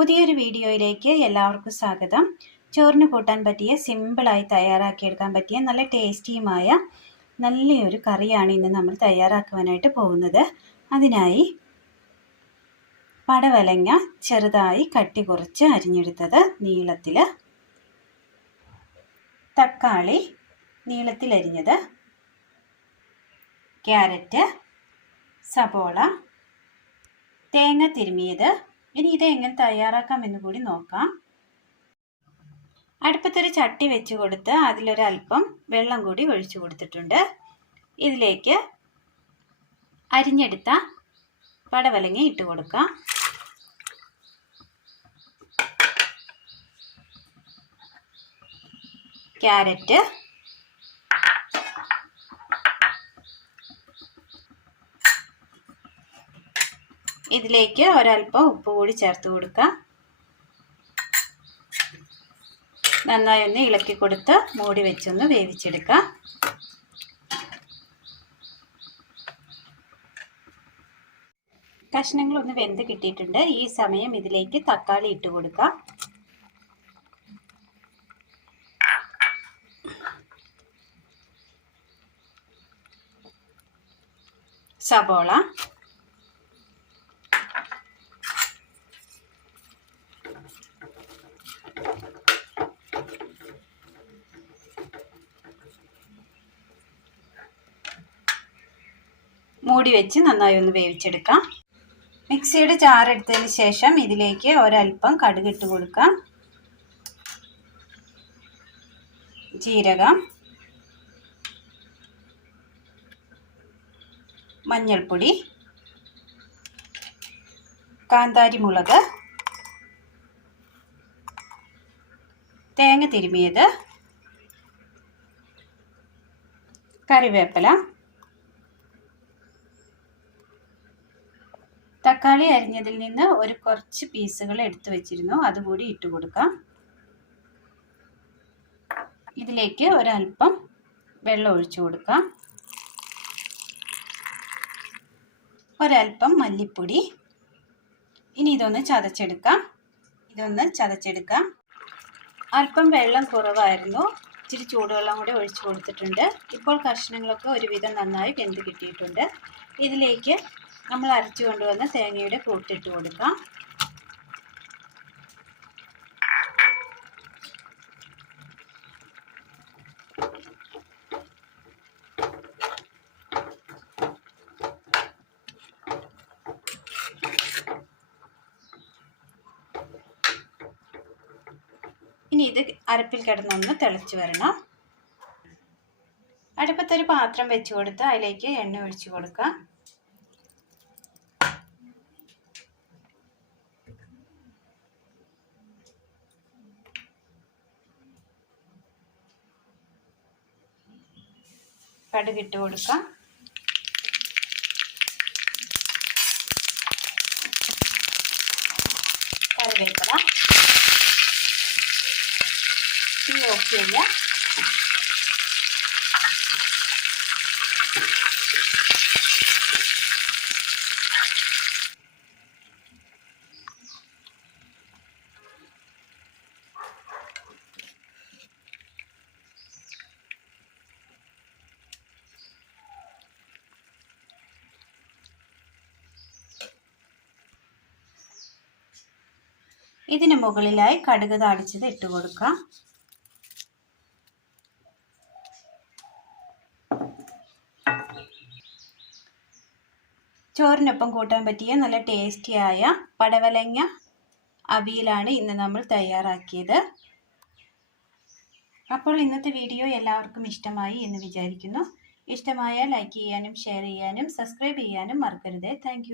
പുതിയൊരു വീഡിയോയിലേക്ക് എല്ലാവർക്കും സ്വാഗതം. ചോറിന് കൂട്ടാൻ പറ്റിയ സിമ്പിളായി തയ്യാറാക്കിയെടുക്കാൻ പറ്റിയ നല്ല ടേസ്റ്റിയുമായ നല്ലൊരു കറിയാണ് ഇന്ന് നമ്മൾ തയ്യാറാക്കുവാനായിട്ട് പോകുന്നത്. അതിനായി പടവലങ്ങ ചെറുതായി കട്ടി കുറച്ച് അരിഞ്ഞെടുത്തത് നീളത്തിൽ, തക്കാളി നീളത്തിൽ അരിഞ്ഞത്, ക്യാരറ്റ്, സബോള, തേങ്ങ തിരുമിയത്. ഇനി ഇത് എങ്ങനെ തയ്യാറാക്കാമെന്ന് കൂടി നോക്കാം. അടുപ്പത്തൊരു ചട്ടി വെച്ച് കൊടുത്ത് അതിലൊരൽപ്പം വെള്ളം കൂടി ഒഴിച്ചു കൊടുത്തിട്ടുണ്ട്. ഇതിലേക്ക് അരിഞ്ഞെടുത്ത പടവലങ്ങ ഇട്ട് കൊടുക്കാം. ക്യാരറ്റ്, ഇതിലേക്ക് ഒരൽപ്പം ഉപ്പ് കൂടി ചേർത്ത് കൊടുക്കാം. നന്നായി ഒന്ന് ഇളക്കി കൊടുത്ത് മൂടി വെച്ചൊന്ന് വേവിച്ചെടുക്കാം. കഷ്ണങ്ങളൊന്ന് വെന്ത് കിട്ടിയിട്ടുണ്ട്. ഈ സമയം ഇതിലേക്ക് തക്കാളി ഇട്ട് കൊടുക്കാം. സബോള, മൂടി വെച്ച് നന്നായി ഒന്ന് വേവിച്ചെടുക്കാം. മിക്സിയുടെ ജാറെടുത്തതിന് ശേഷം ഇതിലേക്ക് ഒരൽപ്പം കടുക് ഇട്ട് കൊടുക്കാം. ജീരകം, മഞ്ഞൾപ്പൊടി, കാന്താരി മുളക്, തേങ്ങ തിരുമിയത്, കറിവേപ്പില, തക്കാളി അരിഞ്ഞതിൽ നിന്ന് കുറച്ച് പീസുകൾ എടുത്തു വെച്ചിരുന്നു, അതുകൂടി ഇട്ട് കൊടുക്കാം. ഇതിലേക്ക് ഒരൽപ്പം വെള്ളം ഒഴിച്ചു കൊടുക്കാം. ഒരൽപ്പം മല്ലിപ്പൊടി. ഇനി ഇതൊന്ന് ചതച്ചെടുക്കാം. അല്പം വെള്ളം കുറവായിരുന്നു, ഇച്ചിരി ചൂടുവെള്ളം കൂടി ഒഴിച്ചു കൊടുത്തിട്ടുണ്ട്. ഇപ്പോൾ കഷ്ണങ്ങളൊക്കെ ഒരുവിധം നന്നായി വെന്ത് കിട്ടിയിട്ടുണ്ട്. ഇതിലേക്ക് നമ്മൾ അരച്ചു കൊണ്ടുവന്ന തേങ്ങയുടെ കൂട്ടിട്ട് കൊടുക്കാം. ഇനി ഇത് അരപ്പിൽ കിടന്നൊന്ന് തിളച്ച് വരണം. അടുപ്പത്തൊരു പാത്രം വെച്ച് കൊടുത്ത് അതിലേക്ക് എണ്ണ ഒഴിച്ചു കൊടുക്കാം. കടുക് ഇട്ട് കൊടുക്കാം. കറിവേപ്പില, തീ ഓഫ് ചെയ്യുക. ഇതിന് മുകളിലായി കടുക് താളിച്ചത് ഇട്ട് കൊടുക്കാം. ചോറിനൊപ്പം കൂട്ടാൻ പറ്റിയ നല്ല ടേസ്റ്റിയായ പടവലങ്ങ അവിയലാണ് ഇന്ന് നമ്മൾ തയ്യാറാക്കിയത്. അപ്പോൾ ഇന്നത്തെ വീഡിയോ എല്ലാവർക്കും ഇഷ്ടമായി എന്ന് വിചാരിക്കുന്നു. ഇഷ്ടമായാൽ ലൈക്ക് ചെയ്യാനും ഷെയർ ചെയ്യാനും സബ്സ്ക്രൈബ് ചെയ്യാനും മറക്കരുത്. താങ്ക്